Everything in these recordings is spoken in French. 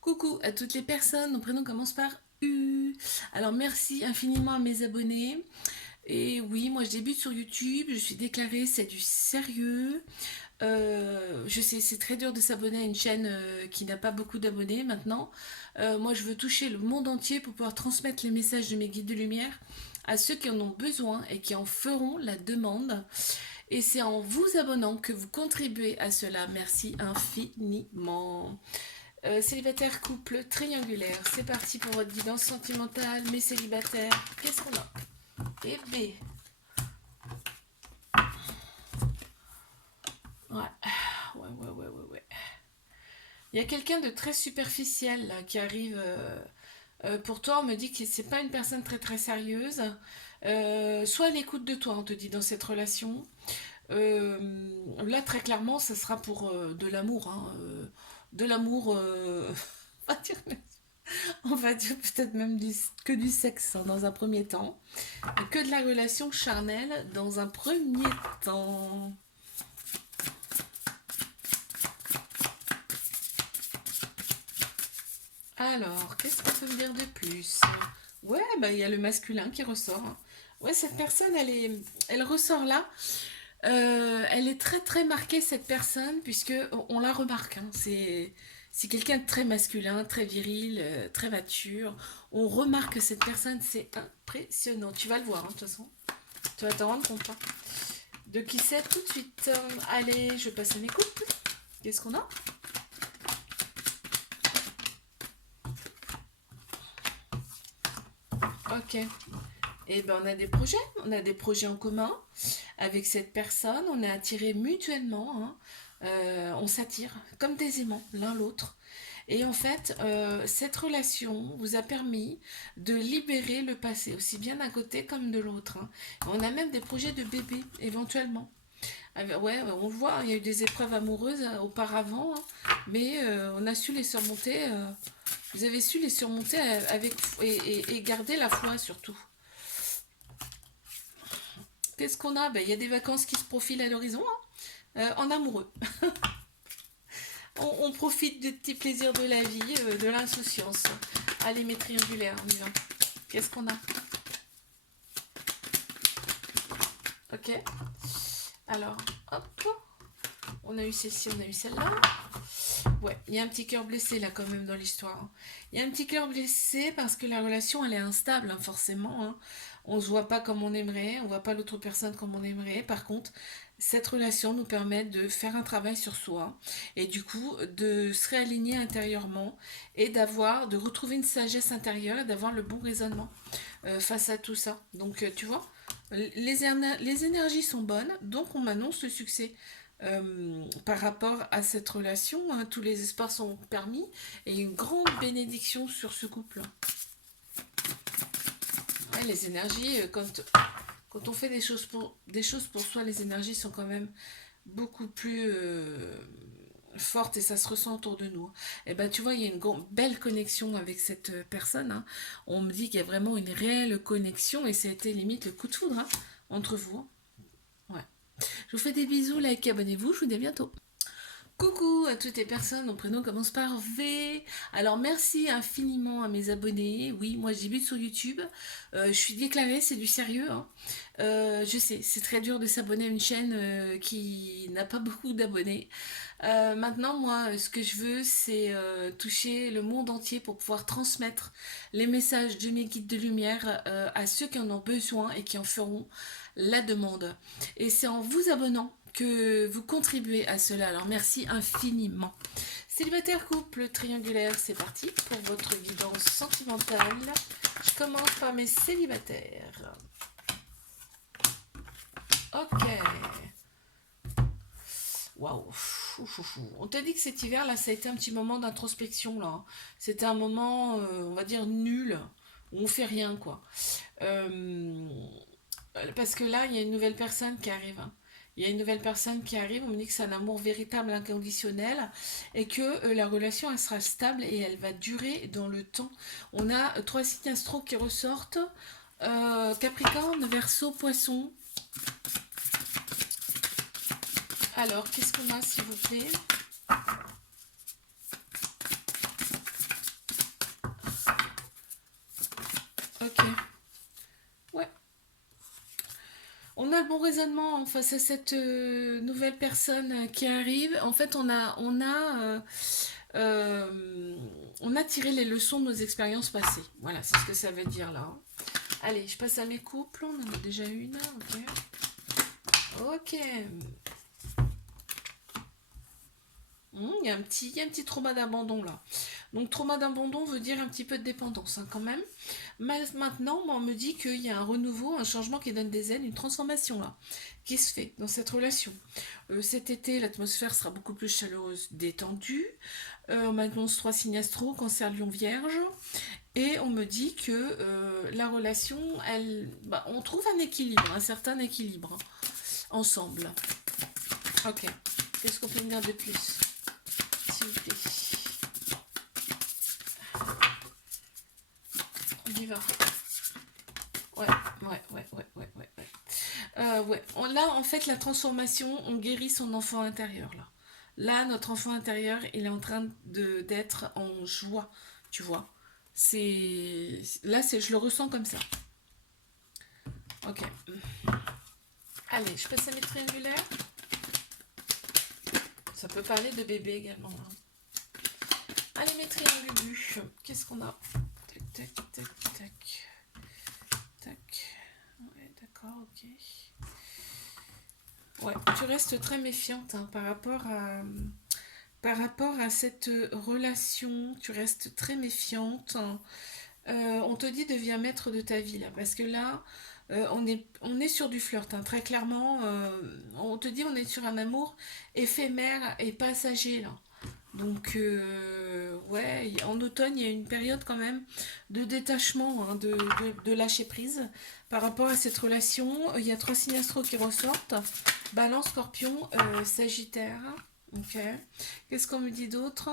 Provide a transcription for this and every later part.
Coucou à toutes les personnes, mon prénom commence par U. Alors merci infiniment à mes abonnés. Et oui, moi je débute sur YouTube, je suis déclarée, c'est du sérieux. Je sais, c'est très dur de s'abonner à une chaîne qui n'a pas beaucoup d'abonnés maintenant. Moi je veux toucher le monde entier pour pouvoir transmettre les messages de mes guides de lumière à ceux qui en ont besoin et qui en feront la demande. Et c'est en vous abonnant que vous contribuez à cela. Merci infiniment. Célibataire, couple, triangulaire. C'est parti pour votre guidance sentimentale. Mais célibataire, qu'est-ce qu'on a? Et B. Ouais. Ouais. Il y a quelqu'un de très superficiel là, qui arrive. Pour toi, on me dit que c'est pas une personne très très sérieuse. Soit à l'écoute de toi, on te dit dans cette relation. Là, très clairement, ça sera pour de l'amour. Hein, de l'amour. On va dire, on va dire peut-être même que du sexe hein, dans un premier temps. Que de la relation charnelle dans un premier temps. Alors, qu'est-ce qu'on peut me dire de plus? Ouais, bah il y a le masculin qui ressort. Hein. Ouais, cette personne, elle ressort là. Elle est très très marquée cette personne puisque on la remarque. Hein. C'est quelqu'un de très masculin, très viril, très mature. On remarque cette personne, c'est impressionnant. Tu vas le voir hein, de toute façon. Tu vas t'en rendre compte. Hein. De qui c'est tout de suite. Allez, je passe à l'écoute. Qu'est-ce qu'on a? Ok. Eh ben, on a des projets en commun avec cette personne, on est attirés mutuellement, hein. On s'attire comme des aimants l'un l'autre. Et en fait, cette relation vous a permis de libérer le passé, aussi bien d'un côté comme de l'autre. Hein. On a même des projets de bébé, éventuellement. Ouais, on le voit, il y a eu des épreuves amoureuses auparavant, hein, mais on a su les surmonter. Vous avez su les surmonter avec et garder la foi surtout. Qu'est-ce qu'on a? Ben, il y a des vacances qui se profilent à l'horizon, hein, en amoureux. On profite des petits plaisirs de la vie, de l'insouciance. Allez, mes triangulaires, on y va. Qu'est-ce qu'on a? Ok. Alors, hop. On a eu celle-ci, on a eu celle-là. Ouais, il y a un petit cœur blessé là quand même dans l'histoire. Hein. Il y a un petit cœur blessé parce que la relation elle est instable hein, forcément. Hein. On se voit pas comme on aimerait, on voit pas l'autre personne comme on aimerait. Par contre, cette relation nous permet de faire un travail sur soi et du coup de se réaligner intérieurement et de retrouver une sagesse intérieure et d'avoir le bon raisonnement face à tout ça. Donc tu vois, les énergies sont bonnes, donc on m'annonce le succès par rapport à cette relation. Hein, tous les espoirs sont permis et une grande bénédiction sur ce couple. Ouais, les énergies, quand on fait des choses pour soi, les énergies sont quand même beaucoup plus fortes et ça se ressent autour de nous. Et ben tu vois, il y a une belle connexion avec cette personne. Hein. On me dit qu'il y a vraiment une réelle connexion et ça a été limite le coup de foudre hein, entre vous. Ouais. Je vous fais des bisous, like, abonnez-vous, je vous dis à bientôt. Coucou à toutes les personnes, mon prénom commence par V. Alors merci infiniment à mes abonnés. Oui, moi je débute sur YouTube. Je suis déclarée, c'est du sérieux. Hein. Je sais, c'est très dur de s'abonner à une chaîne qui n'a pas beaucoup d'abonnés. Maintenant, moi, ce que je veux, c'est toucher le monde entier pour pouvoir transmettre les messages de mes guides de lumière à ceux qui en ont besoin et qui en feront la demande. Et c'est en vous abonnant que vous contribuez à cela. Alors merci infiniment. Célibataire, couple, triangulaire, c'est parti pour votre guidance sentimentale. Je commence par mes célibataires. Ok. Waouh. On t'a dit que cet hiver là, ça a été un petit moment d'introspection là. C'était un moment, on va dire nul, où on fait rien quoi. Euh, Parce que là, il y a une nouvelle personne qui arrive. Hein. Il y a une nouvelle personne qui arrive, on me dit que c'est un amour véritable, inconditionnel, et que la relation, elle sera stable et elle va durer dans le temps. On a trois signes astro qui ressortent. Capricorne, Verseau, Poisson. Alors, qu'est-ce qu'on a, s'il vous plaît? raisonnement face à cette nouvelle personne qui arrive. En fait, on a tiré les leçons de nos expériences passées. Voilà, c'est ce que ça veut dire là. Allez, je passe à mes couples. On en a déjà une. Ok. Ok. Il y a un petit trauma d'abandon là. Donc trauma d'abandon veut dire un petit peu de dépendance quand même. Maintenant, on me dit qu'il y a un renouveau, un changement qui donne des ailes, une transformation là, qui se fait dans cette relation. Cet été, l'atmosphère sera beaucoup plus chaleureuse, détendue. On m'annonce 3 signes astro, cancer, lion, vierge. Et on me dit que la relation, on trouve un équilibre, un certain équilibre ensemble. Ok. Qu'est-ce qu'on peut me dire de plus, s'il vous plaît? On y va. Ouais. Là, en fait, la transformation, on guérit son enfant intérieur. Là, notre enfant intérieur, il est en train d'être en joie, tu vois. Je le ressens comme ça. Ok. Allez, je passe à mes triangulaires. Ça peut parler de bébé également. Allez, mes triangulus. Qu'est-ce qu'on a? Tac, tac, tac, tac. Tac. Ouais, d'accord, ok. Ouais, tu restes très méfiante par rapport à cette relation. Tu restes très méfiante. On te dit deviens maître de ta vie là, parce que là, on est sur du flirt, très clairement. On te dit on est sur un amour éphémère et passager là. Donc, ouais, en automne, il y a une période quand même de détachement, de lâcher prise par rapport à cette relation. Il y a 3 signes astro qui ressortent. Balance, Scorpion, Sagittaire. Ok. Qu'est-ce qu'on me dit d'autre?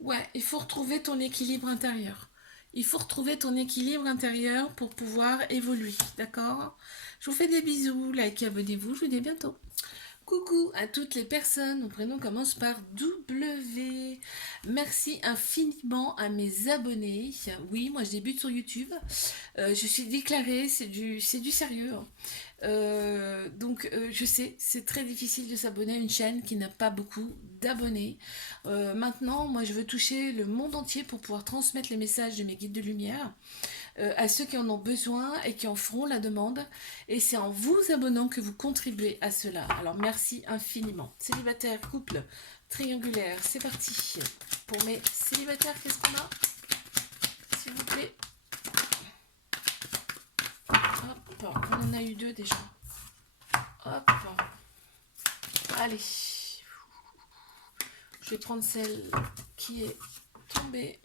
Ouais, il faut retrouver ton équilibre intérieur. Il faut retrouver ton équilibre intérieur pour pouvoir évoluer, d'accord? Je vous fais des bisous, likez, abonnez-vous, je vous dis à bientôt. Coucou à toutes les personnes, mon prénom commence par W. Merci infiniment à mes abonnés. Oui, moi je débute sur YouTube. Je suis déclarée, c'est du sérieux. Donc je sais, c'est très difficile de s'abonner à une chaîne qui n'a pas beaucoup d'abonnés. Maintenant, moi je veux toucher le monde entier pour pouvoir transmettre les messages de mes guides de lumière à ceux qui en ont besoin et qui en feront la demande. Et c'est en vous abonnant que vous contribuez à cela. Alors merci infiniment. Célibataire, couple, triangulaire, c'est parti. Pour mes célibataires, qu'est-ce qu'on a? S'il vous plaît. Hop, on en a eu 2 déjà. Hop. Allez. Je vais prendre celle qui est tombée.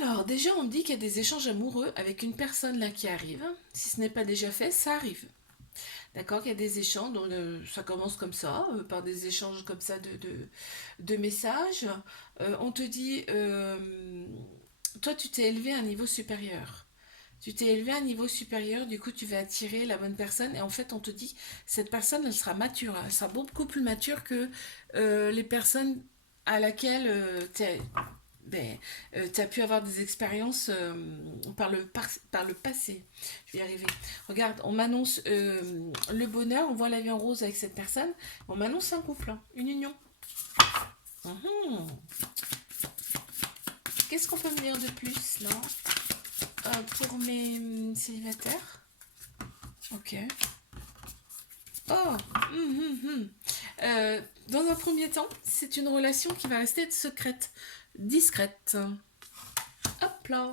Alors, déjà, on dit qu'il y a des échanges amoureux avec une personne là qui arrive. Si ce n'est pas déjà fait, ça arrive. D'accord, il y a des échanges, donc ça commence comme ça, par des échanges comme ça de messages. On te dit, toi, tu t'es élevé à un niveau supérieur. Tu t'es élevé à un niveau supérieur, du coup, tu vas attirer la bonne personne. Et en fait, on te dit, cette personne, elle sera mature. Elle sera beaucoup plus mature que les personnes à laquelle tu as pu avoir des expériences par le passé. Je vais y arriver. Regarde, on m'annonce le bonheur, on voit la vie en rose avec cette personne. On m'annonce un couple, une union. Qu'est-ce qu'on peut me dire de plus là pour mes célibataires? Ok. Oh, dans un premier temps, c'est une relation qui va rester secrète, discrète. Hop là.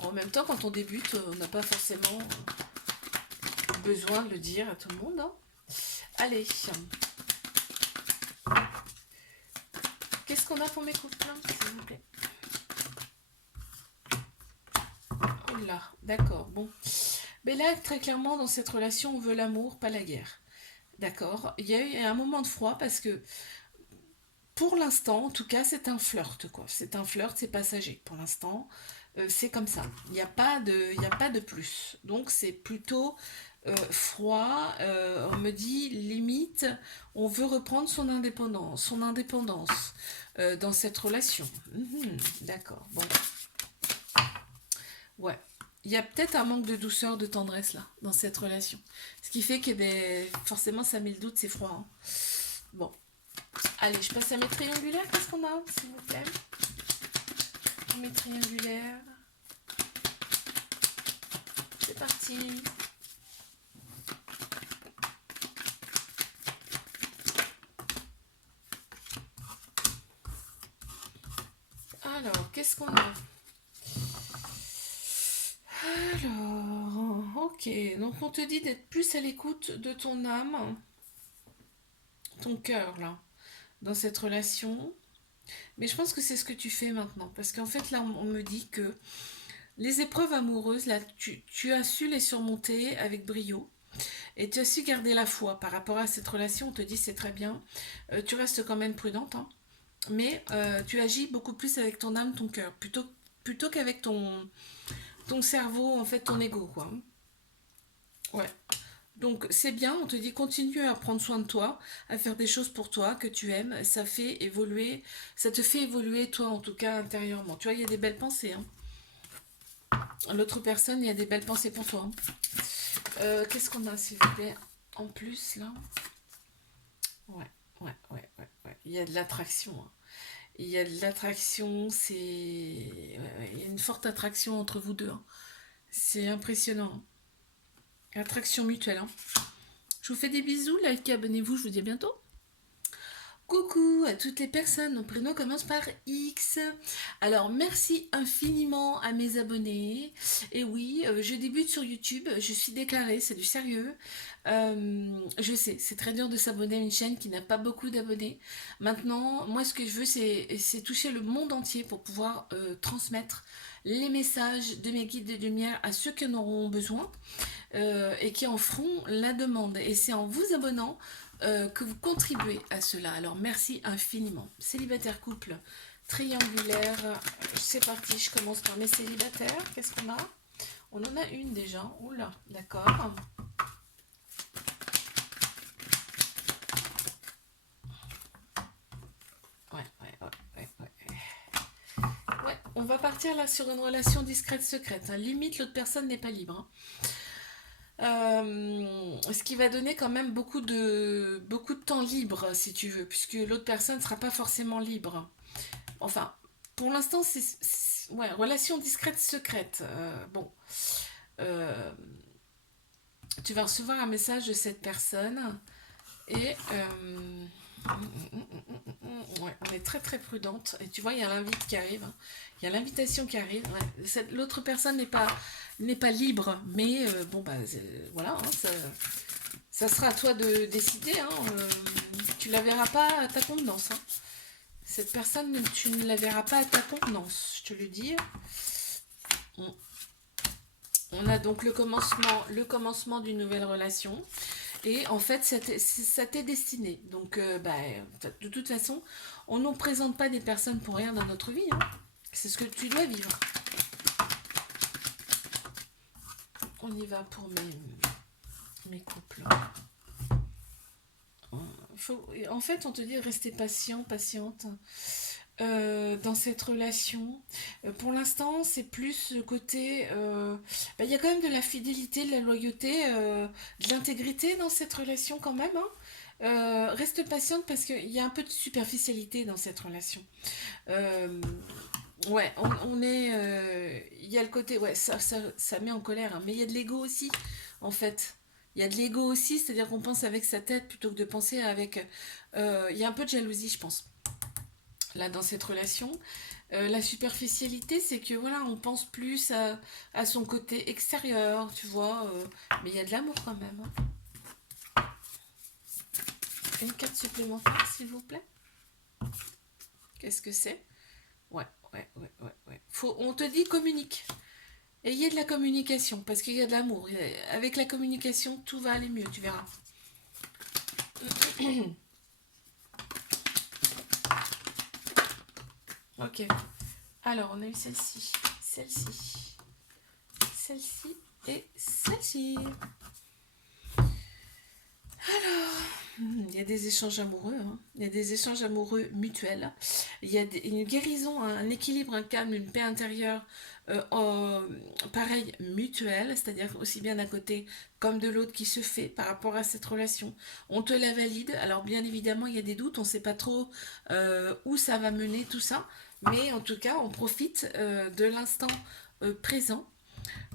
En même temps, quand on débute, on n'a pas forcément besoin de le dire à tout le monde. Allez. Qu'est-ce qu'on a pour mes couples, s'il vous plaît? Oh là, d'accord, bon. Mais là, très clairement, dans cette relation, on veut l'amour, pas la guerre. D'accord. Il y a eu un moment de froid parce que, pour l'instant, en tout cas, c'est un flirt, quoi. C'est un flirt, c'est passager. Pour l'instant, c'est comme ça. Il n'y a pas de plus. Donc, c'est plutôt froid. On me dit, limite, on veut reprendre son indépendance dans cette relation. D'accord. Bon. Ouais. Il y a peut-être un manque de douceur, de tendresse là, dans cette relation. Ce qui fait que ben, forcément ça met le doute, c'est froid. Hein. Bon, allez, je passe à mes triangulaires. Qu'est-ce qu'on a, s'il vous plaît? Mes triangulaires. C'est parti. Alors, qu'est-ce qu'on a? Alors, ok. Donc, on te dit d'être plus à l'écoute de ton âme, ton cœur, là, dans cette relation. Mais je pense que c'est ce que tu fais maintenant. Parce qu'en fait, là, on me dit que les épreuves amoureuses, là, tu as su les surmonter avec brio. Et tu as su garder la foi par rapport à cette relation. On te dit c'est très bien. Tu restes quand même prudente. Hein, mais tu agis beaucoup plus avec ton âme, ton cœur. Plutôt qu'avec ton cerveau, en fait, ton ego, quoi. Ouais. Donc c'est bien, on te dit continue à prendre soin de toi, à faire des choses pour toi que tu aimes, ça fait évoluer, ça te fait évoluer toi en tout cas intérieurement. Tu vois, il y a des belles pensées. Hein. L'autre personne, il y a des belles pensées pour toi. Hein. Qu'est-ce qu'on a s'il vous plaît en plus là? Ouais, ouais. Il y a de l'attraction. Hein. Il y a de l'attraction, c'est... ouais, il y a une forte attraction entre vous deux. Hein. C'est impressionnant. Hein. Attraction mutuelle. Hein. Je vous fais des bisous, likez, abonnez-vous, je vous dis à bientôt. Coucou à toutes les personnes, mon prénom commence par X. Alors merci infiniment à mes abonnés. Et oui, je débute sur YouTube, je suis déclarée, c'est du sérieux. Je sais, c'est très dur de s'abonner à une chaîne qui n'a pas beaucoup d'abonnés. Maintenant, moi ce que je veux, c'est toucher le monde entier pour pouvoir transmettre les messages de mes guides de lumière à ceux qui en auront besoin et qui en feront la demande. Et c'est en vous abonnant que vous contribuez à cela. Alors merci infiniment. Célibataire couple triangulaire, c'est parti, je commence par mes célibataires. Qu'est-ce qu'on a? On en a une déjà. Oula, d'accord. Ouais, on va partir là sur une relation discrète secrète. Hein. Limite, l'autre personne n'est pas libre. Hein. Ce qui va donner quand même beaucoup de temps libre, si tu veux, puisque l'autre personne ne sera pas forcément libre. Enfin, pour l'instant, ouais, relation discrète secrète. Bon, euh, tu vas recevoir un message de cette personne et ouais, on est très très prudente. Et tu vois, il y a l'invite qui arrive. Hein. Il y a l'invitation qui arrive. Ouais. L'autre personne n'est pas libre, mais bon bah voilà, hein, ça sera à toi de décider. Hein. Tu la verras pas à ta contenance. Hein. Cette personne, tu ne la verras pas à ta contenance, je te le dis. On a donc le commencement d'une nouvelle relation. Et en fait, ça t'est destiné. Donc, bah, de toute façon, on ne nous présente pas des personnes pour rien dans notre vie. Hein. C'est ce que tu dois vivre. On y va pour mes couples. En fait, on te dit rester patient, patiente dans cette relation. Pour l'instant, c'est plus le côté... bah, y a quand même de la fidélité, de la loyauté, de l'intégrité dans cette relation quand même. Hein. Reste patiente parce qu'il y a un peu de superficialité dans cette relation. Euh, ouais, on est... Il y a le côté... Ouais, ça met en colère, hein, mais il y a de l'ego aussi, en fait. Il y a de l'ego aussi, c'est-à-dire qu'on pense avec sa tête plutôt que de penser avec... Il y a un peu de jalousie, je pense, là, dans cette relation. La superficialité, c'est que, voilà, on pense plus à son côté extérieur, tu vois. Mais il y a de l'amour quand même. Hein. Une carte supplémentaire, s'il vous plaît. Qu'est-ce que c'est? Ouais. On te dit communique. Ayez de la communication, parce qu'il y a de l'amour. Avec la communication, tout va aller mieux, tu verras. Ok. Alors, on a eu celle-ci, celle-ci et celle-ci. Alors, Il y a des échanges amoureux, hein. Il y a des échanges amoureux mutuels. Il y a une guérison, hein, un équilibre, un calme, une paix intérieure, pareil, mutuelle, c'est-à-dire aussi bien d'un côté comme de l'autre qui se fait par rapport à cette relation. On te la valide. Alors bien évidemment, il y a des doutes, on ne sait pas trop où ça va mener tout ça, mais en tout cas, on profite de l'instant présent,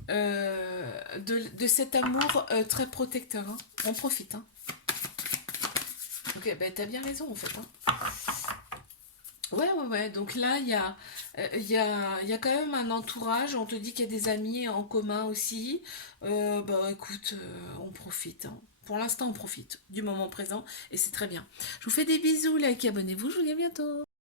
de cet amour très protecteur, hein. On profite, hein. Ok, ben t'as bien raison en fait, hein. Ouais, ouais, ouais. Donc là, il y a quand même un entourage. On te dit qu'il y a des amis en commun aussi. Bah écoute, on profite, hein. Pour l'instant, on profite du moment présent et c'est très bien. Je vous fais des bisous, like, abonnez-vous. Je vous dis à bientôt.